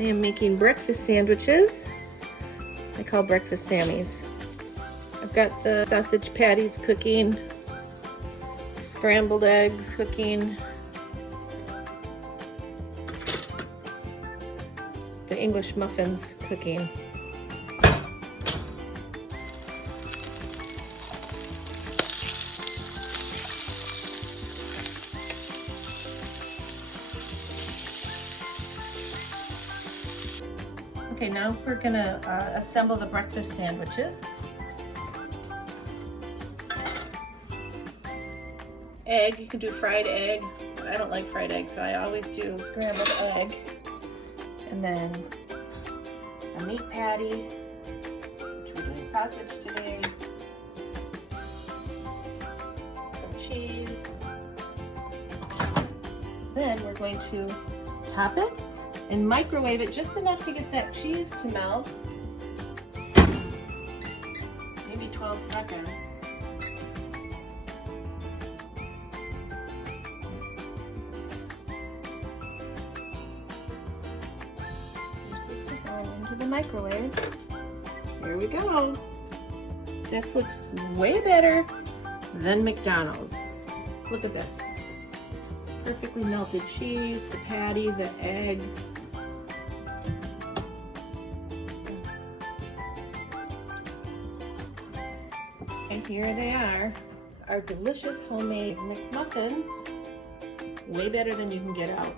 I am making breakfast sandwiches. I call breakfast Sammys. I've got the sausage patties cooking, scrambled eggs cooking, the English muffins cooking. Okay, now we're gonna assemble the breakfast sandwiches. Egg, you can do fried egg. I don't like fried egg, so I always do scrambled egg. And then a meat patty, which we're doing sausage today. Some cheese. Then we're going to top it and microwave it just enough to get that cheese to melt. Maybe 12 seconds. Here's the cinnamon into the microwave. Here we go. This looks way better than McDonald's. Look at this. Perfectly melted cheese, the patty, the egg. And here they are, our delicious homemade McMuffins. Way better than you can get out.